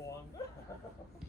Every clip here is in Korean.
뭐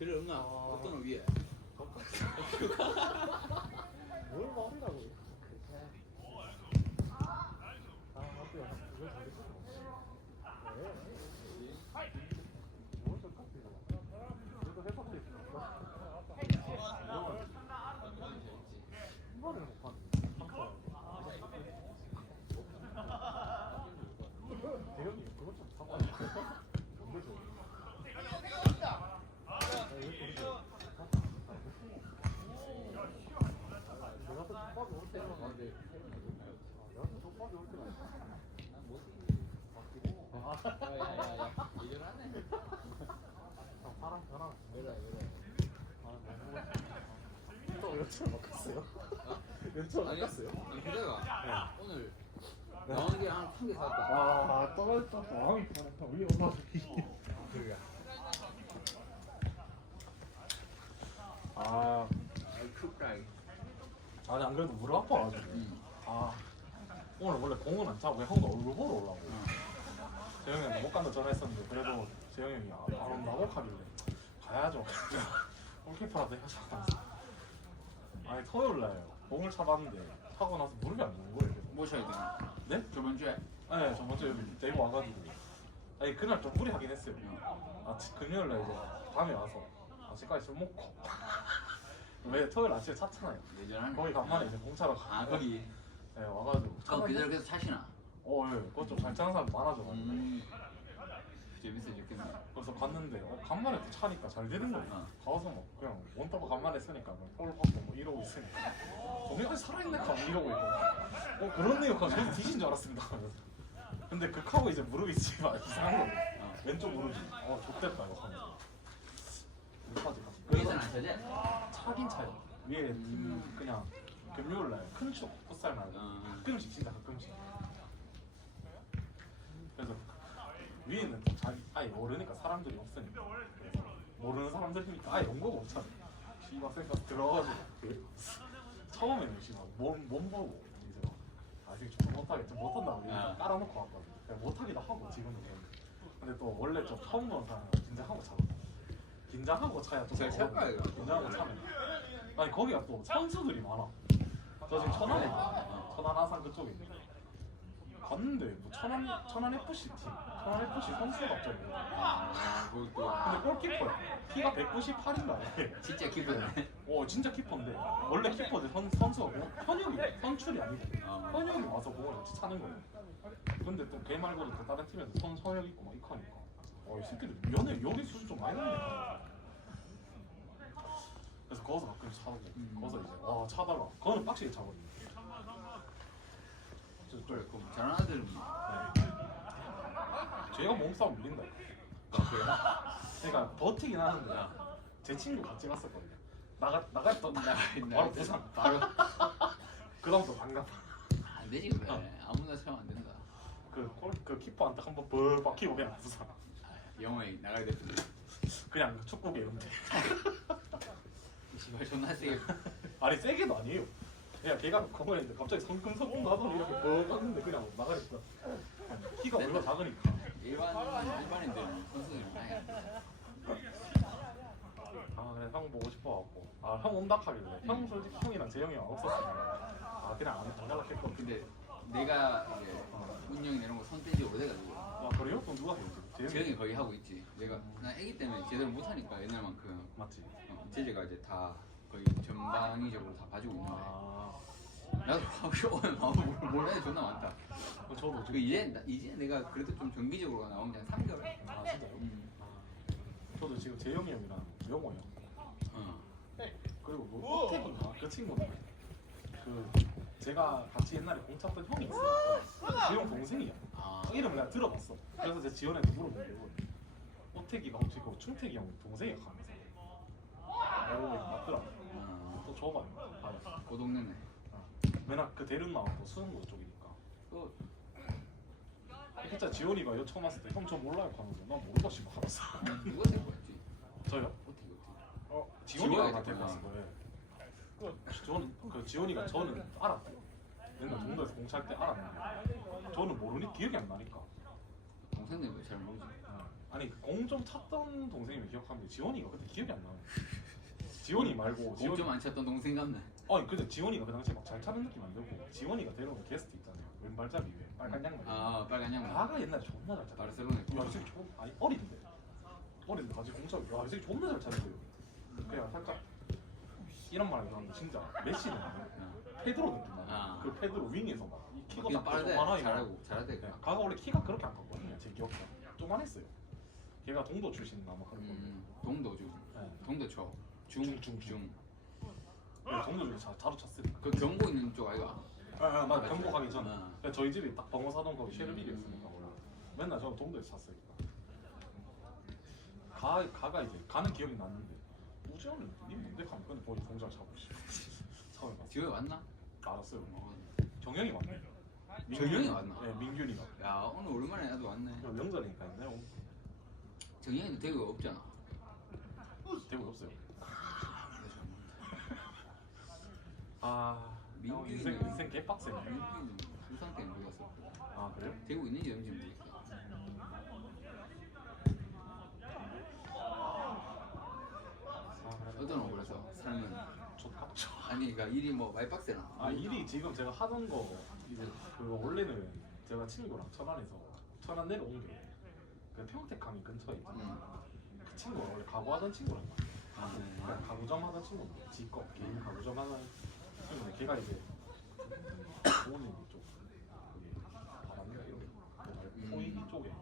필요 없나? 어떤 놈 위에? 뭘 말이라고 아 맞고요 그걸 잘했어 뭘 똑같아 그래도 해석도 있으니까 이번에는 못 봤네 대형이 그것 좀 사고 왔네 뭔데 저 아, 왜 이렇게 내가 또 족박이 올 때는 아, 네. 아, 내가 또 족박이 올 때는 바뀌고 야야야 이전하네 아, 사람 왜래 아, 너무 또 연출 바꿨어요? 연출 아니 바꿨어요? 아니 그대가 오늘 나온 게한3개 샀다 아, 떨어졌다. 마음이 편했다. 위에 올라가기. 그러게. 아, 아이 쿡라이 아니 안 그래도 무릎 아파가지고. 응. 아, 오늘 원래 공은 안 차고 형도 얼굴 보러 오려고. 재영이 형못 간다 전화했었는데 그래도 재영이 형이 아, 바로 나고하길래 가야죠. 골키퍼라도 해야죠. 아니 토요일 날 공을 차봤는데 차고 나서 무릎이 안 좋은 거예요. 계속. 모셔야 되나? 네? 저번 주에 네, 저번 주에 데리고 와가지고. 아니, 그날 좀 무리하긴 했어요. 아, 지- 금요일날 이제 밤에 와서 아직까지 술 먹고. 왜 토요일 아침에 찼잖아요. 예전하네 거기 간만에 이제 공차로 가. 아 거기 네, 와가지고. 어 그대로 계속 차시나? 어, 예, 그것 좀잘 짜는 사람 많아져가지고. 음 재밌어졌겠네 그래서 갔는데, 어, 간만에 또 차니까 잘 되는 거예요. 어. 가서 뭐, 그냥 원터브 간만에 쓰니까, 뭐, 볼 받고 뭐 이러고 있으니까. 거기까지 살아있네? 하고 이러고 있고. 어, 그렇네요. 하고 저도 뒤진 줄 알았습니다. 하면서. 근데 극하고 이제 무릎이 지금 이상한 거예요. 어. 왼쪽 무릎이. 어, 좆됐다, 이거 하면서. 못하지. 거기서는 안 차지? 차긴 차요. 위에 팀 그냥 금요일 날큰 추억 풋살 말고 어. 가끔씩 진짜 가끔씩. 그래서 위에는 또 자기 아예 모르니까 사람들이 없으니까 모르는 사람들이니까 아예 연고가 없잖아. 씨발 생각 들어가지고 그 처음에는 씨발 몸, 몸 보고 이제 아 이제 좀 못하겠지 못한다고 일단 아. 깔아놓고 왔거든. 그냥 못하기도 하고 지금은 근데 또 원래 좀 처음 보는 사람은 긴장하고 차거든. 긴장하고 차야 찰 거야, 이거. 긴장하고 차면 아니 거기가 또 선수들이 많아. 저 지금 천안에 어. 천안 아산 그쪽에 있는데 갔는데 뭐 천안 천안 FC 팀 FC 선수가 갑자기 아, 그, 그, 근데 골키퍼야 키가 198인가 이게 진짜 기쁘네. 어 진짜 키퍼인데. 원래 키퍼들 선, 선수가 뭐 현역이 선출이 아니고. 어. 현역이 와서 공을 같이 차는 거예요 근데 또 걔 말고도 또 다른 팀에서 선, 선역 있고 막 이거 하니까. 어 이 새끼들 연애 여기 수준 좀 많이 나네. 그래서 거기서 가끔 차고. 음. 거기서 이제 와 차다가. 그거는 빡시게 차거든요. 저, 저, 그래, 그럼 잘하는 아들은 제가 몸싸움 밀린다. 아? 그러니까 버티긴 하는데 제 친구 같이 갔었거든요. 나가 나갔던 나가 있나? 바로 부상. 바로 그다음부터 반갑. 안 되지 그래. 아무나 차면 안 된다. 그골그 키퍼한테 한번 벌 박히고 그냥 부상. 영어에 나가야 될 텐데. 그냥 축구계 은퇴. 씨발 존나 세게. 아니 세게도 아니에요. 그냥 걔가 공을 했는데 갑자기 성큼성큼 나더니 이렇게 벌 갔는데 그냥 나가랬어. 키가 얼마 작으니까. 일반 안 돼. 아 그래 형 보고 싶어갖고 아형 온다 하길래 형 솔직히 형이랑 재영이 형 없었으면 아 그냥 안, 안 연락했거든. 근데 내가 이제 운영이나 이런 거 손뗀지 오래돼가지고 아 그래요? 그럼 누가 해요? 재영이 거의 하고 있지. 내가 나 애기 때문에 제대로 못하니까 옛날만큼 맞지? 어, 제재가 이제 다 거의 전방위적으로 다 봐주고 있는데 아 나도 몰라야 돼 존나 많다. 그럼 저도 그 지금 이제 나- 이제 내가 그래도 좀 정기적으로 나온 지한 3개월. 아 진짜요? 음. 아, 저도 지금 재영이 형이랑 영호 형 어. 그리고 그 호텔인가 그 친구는 그 제가 같이 옛날에 공 찼던 형이 있어요 재영 동생이야 아. 그 이름을 내가 들어봤어 그래서 제가 지원한테 물어보고 호택이가 혹시 그 충택이 형 동생이 가면서 오 이거 맞더라 어. 또 줘봐요 아, 그 동네네. 맨날 그 대륜 나오고 수능고 쪽이니까 또 진짜 지원이가 여 처음 왔을 때 형 저 몰라요 하면서 난 모르다 싶어 알았어 이거 될 거였지. 저요? 어떻게 어떻게. 어 지원이가 같은 있구나. 갔을 거예요. 그 저는 그 지원이가 저는 알았대요. 맨날 동네에서 공차할 때 알았는데 저는 모르니 기억이 안 나니까. 동생들 왜잘 모르지? 아니 공좀 찼던 동생이면 기억하는데 지원이가 그때 기억이 안 나요. 지원이 말고 지원이 공좀 안 쳤던 동생 같네. 아니 근데 지원이가 그 당시에 막 잘 차는 느낌 안 들고 지원이가 데려온 게스트 있잖아요. 왼발잡이 위에 빨간 양말. 아 빨간 양말. 가가 옛날에 존나 잘 찼다. 바르셀로나. 야, 이 새끼 존 아니 어린데 어린데 같이 공차 야, 이 새끼 존나 잘 차는데요. 그냥 살짝 이런 말 하면 진짜 메시는 아니에요. 어. 페드로 느낌 나. 아. 그 페드로 윙에서 막이 키가 그냥 딱 빠르대. 조그만하게 잘하고 잘하대. 네, 가가 원래 키가 그렇게 안 컸거든요. 제 기억에 조만했어요. 걔가 동도 출신인가 아마 그런 건데. 음, 동도 주. 네. 동도초. 중, 중, 중, 중. 네, 동도 중에 자, 자주 찼으니까. 그 경고 있는 쪽 아이가? 아, 아, 나 맞지? 경고 가기 전에. 어. 그러니까 저희 집이 딱 방어사동 거기 쉐르비리였으니까 음. 원래. 맨날 저는 동도에서 잤으니까. 가 가가 이제 가는 기억이 났는데 우지현은 니 뭔데 가면 근데 거기 동작 잡고 싶어. 처음에 봤어. 지호에 왔나? 알았어요. 어. 정영이 왔네. 정영이 왔나? 네, 민균이가. 야 오늘 오랜만에 나도 왔네. 야, 명절이니까 있나요? 정영이도 대구가 없잖아. 대구 없어요. 그래서 아, 민균이는- 인생 인생 개빡세네. 민규는 수상 때문에 몰랐어. 아 그래요? 대구 있는지 없는지 모르겠어. 아, 어떤 그래서 삶은 좋겠죠. 아니 그러니까 일이 뭐 많이 빡세나? 아 일이 지금 제가 하던 거 이제 그 원래는 제가 친구랑 천안에서 천안 내려온 게그 평택항이 근처에 있잖아요. 응. 그 친구가 원래 가구 하던 친구란 말이에요. 아, 네. 그냥 가구점 하던 친구인데 지거 개인 가구점 하던 친구인데 걔가 이제 부모님 쪽 그게 바람가 이런 음. 코이 쪽에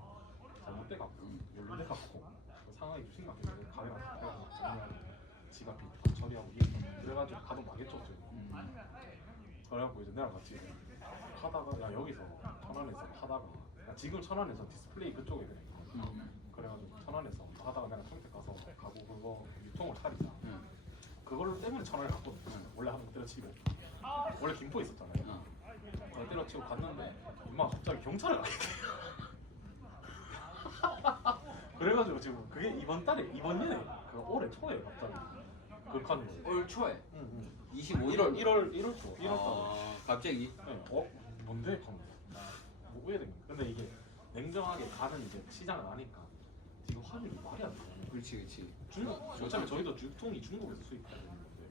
잘못돼 갖고 음. 연루돼 갖고 그 상황이 좀 심각해서 해가지고 정리하고 지갑이 다 처리하고. 그래가지고 가도 망했죠 지금. 음. 그래갖고 이제 내가 같이 하다가 야 여기서 천안에서 하다가 야, 지금 천안에서 디스플레이 그쪽에 그래 음. 그래가지고 천안에서 하다가 내가 평택 가서 가구 그거 유통을 차리자 응. 그걸로 때문에 갔거든 응. 원래 한번 때려치고 원래 김포에 있었잖아요. 어. 저 때려치고 갔는데 엄마가 갑자기 경찰을 가게 그래가지고 지금 그게 이번 달에 이번 년에 그 올해 초에 갑자기 극하는 거예요. 올 초에 응, 응. 25일 1월 1월 1월 초 1월 달에. 아, 갑자기 네. 어? 뭔데? 하면 뭐 왜야 되는 근데 이게 냉정하게 가는 이제 시장을 아니까 지금 환율이 말이 안 돼요. 그렇지 그렇지 중국 어차피 저희도 유통이 중국에서 수입해야 되는 건데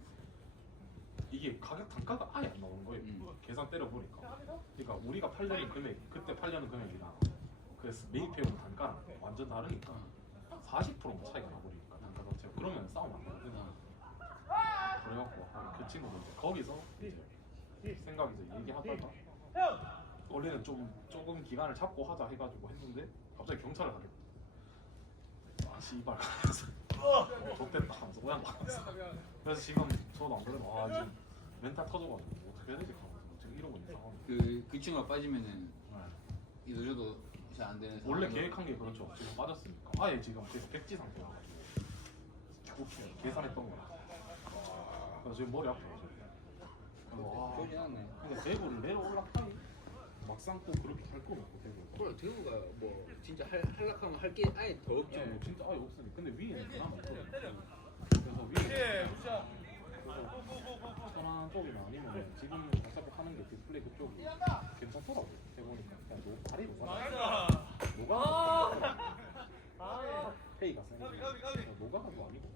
이게 가격 단가가 아예 안 나오는 거예요. 음. 계산 때려 보니까. 그러니까 우리가 팔려는 금액 그때 팔려는 금액이나 그래서 매입해온 단가랑 완전 다르니까 40%만 차이가 나버리니까 단가 자체가 그러면 싸움 안 되거든요. 그래갖고 아, 그 친구도 이제 거기서 이제 생각 이제 얘기하다가 원래는 좀 조금 기간을 잡고 하자 해가지고 했는데 갑자기 경찰을 됐어. 아 씨발 좋됐다 하면서 오양 가면서 그래서 지금 저도 안 그래도 아 지금 멘탈 터져가지고 뭐 어떻게 해야 되지 하면서 지금 이러고 있는 상황이 그, 그 친구가 빠지면은 이도저도 잘 안 되는 원래 상황이고. 계획한 게 그렇죠 지금 빠졌으니까 아예 지금 그래서 백지 상태여가지고 오케이 계산했던 거야 그래서 지금 머리 아파요 지금 그래서 아 대구를 내려 올라타니 막상 또 그렇게 할건 없고 대구가 그래 대구가 뭐 진짜 할, 할락하면 할 게 아예 더 없죠. 예, 뭐 진짜 아예 없으니 근데 위에는 그나마 있거든요 그래서 위에 그래서 천안 쪽이나 아니면 지금 어차피 하는 게 디스플레이 그쪽이 괜찮더라고 해보니까 그냥 노, 발이 녹아. 녹아. 페이가 세니까 녹아가지고 아니고.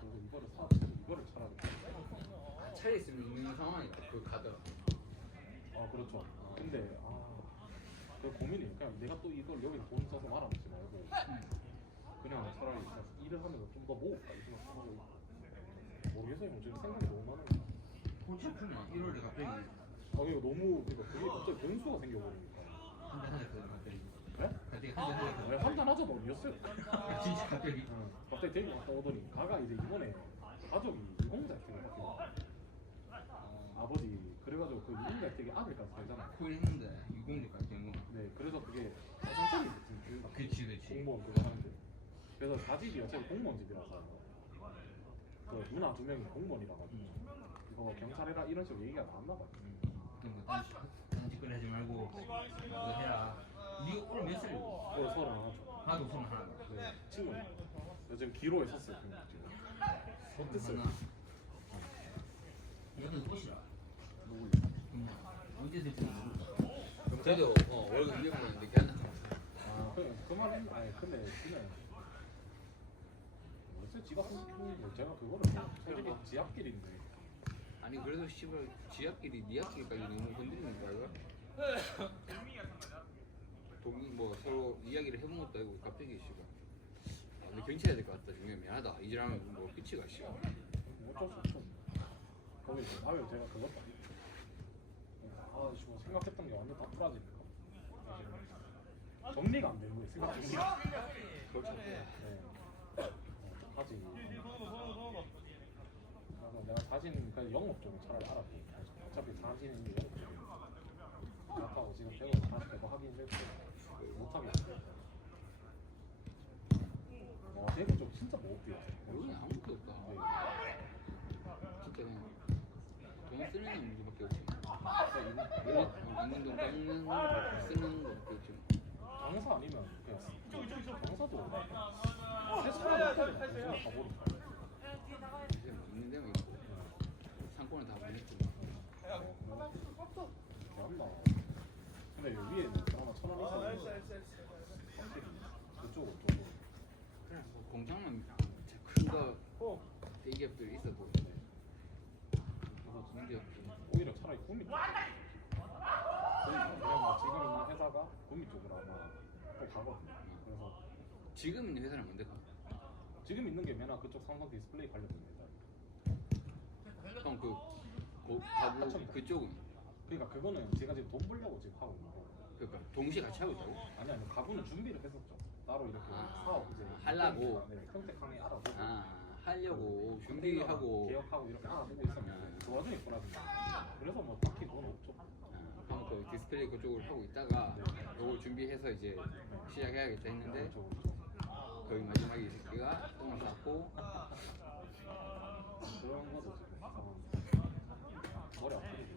그래서 이거를 사 이거를 차라리. 아, 차에 있으면 있는 상황이다 그 카드 아 그렇죠. 근데 아, 그 고민이에요. 그냥 내가 또 이걸 여기 돈 써서 말아먹지 말고 그냥 차라리 그냥 일을 하면서 좀 더 모을까 이 생각 하고 모르겠어요. 뭐 지금 생각이 너무 많은 거야. 혼자 풀면 1월에 갑자기 아 이거 너무 그러니까 그게 갑자기 변수가 생겨버리니까. 한잔 하겠거든 갑자기 네? 갑자기 한잔 하겠거든 왜 한잔 하자도 아니었어요. 진짜 갑자기 응. 갑자기 대구 갔다 오더니 가가 이제 이번에 가족이 유공자 혜택을 받고 아버지 그래가지고 그 유공자 혜택이 아들까지 살잖아요. 코인 했는데 60대까지 된 거. 네, 그래서 그게 가성점이 지금 그치 그치 공무원 그거 하는데 그래서 자집이 어차피 공무원 집이라서 그 누나 두 명이 공무원이라 가지고 이거 경찰해라 이런 식으로 얘기가 나왔나 봐요. 그런 거 단식거리 하지 말고 이거 해라 니가 올해 몇 살이고? 그래서 서른 하나죠. 나도 손 하나 네, 친구 요즘 기로에 섰어요. 그 지금. 어땠어요? 얘는 꽃이라 누구? 그래도 어, 월급 200만 늦게 한다 아, 그, 그 말은 아니 근데 그냥 모르겠어요. 지가 거 제가 그거를 뭐 솔직히 지 앞길인데 아니 그래도 씨발 지 앞길이 니 앞길까지 너무 건드리는 거야 이거? 동뭐 서로 이야기를 해본 것도 아니고 갑자기 씨발 아, 근데 경찰해야 될 것 같다 중요해 미안하다 이제라면 뭐 끝이가 씨발 어쩔 수 없죠. 거기서 나왜 제가 그것도 아니고. 아, 지금 생각했던 게 완전 다 풀어지니까. 사실은. 정리가 안 되는 거예요, 생각 정리가. 그렇죠 네. 어떡하지? 그래서 내가 자신 그냥 영업 쪽을 차라리 알아보고 어차피 이제 영업 아빠고 지금 제가 다시 그거 하긴 했고 못하겠어. 와, 대구 쪽 진짜 못 뛰어. 여기는 아무것도 없다 네. 진짜 그냥 돈 쓰는 문제밖에 없지 진짜 있는- 어, 있는 돈 깎는 거 쓰는 거밖에 없지 장사 아니면 그냥 장사도 세수만 못하면 그냥 가버리니까 그냥 있는 데만 있고. 상권을 다 보냈지 잘한다. 근데 여기 위에는 그나마 천원 이상 확실히 그쪽은 좀 그냥 뭐 공장만 큰거 대기업들이 있어도. 그거 문제 없고. 오히려 차라리 구미 쪽 그냥 뭐 지금 있는 회사가 구미 쪽으로 아마 또 가거든요 그래서 지금 있는 회사는 뭔데 가? 지금 있는 게 맨날 그쪽 삼성 디스플레이 관련됩니다 형 그, 그 가구 하천이다. 그쪽은 그러니까 그거는 제가 지금 돈 벌려고 지금 하고 있는 거 그러니까 동시에 같이 하고 있다고? 아니 아니 가구는 준비를 했었죠 따로 이렇게 아, 사업 이제 하려고? 네, 평택항에 알아보고 아 하려고 준비하고 개혁하고 이렇게 알아보고 있었는데 아. 그 와중에 거예요 그래서 뭐 딱히 돈 없죠 형그 디스플레이 그쪽을 하고 있다가 네. 요걸 준비해서 이제 시작해야겠다 했는데. 거의 마지막에 이 새끼가 똥을 쌌고 그런 거죠 지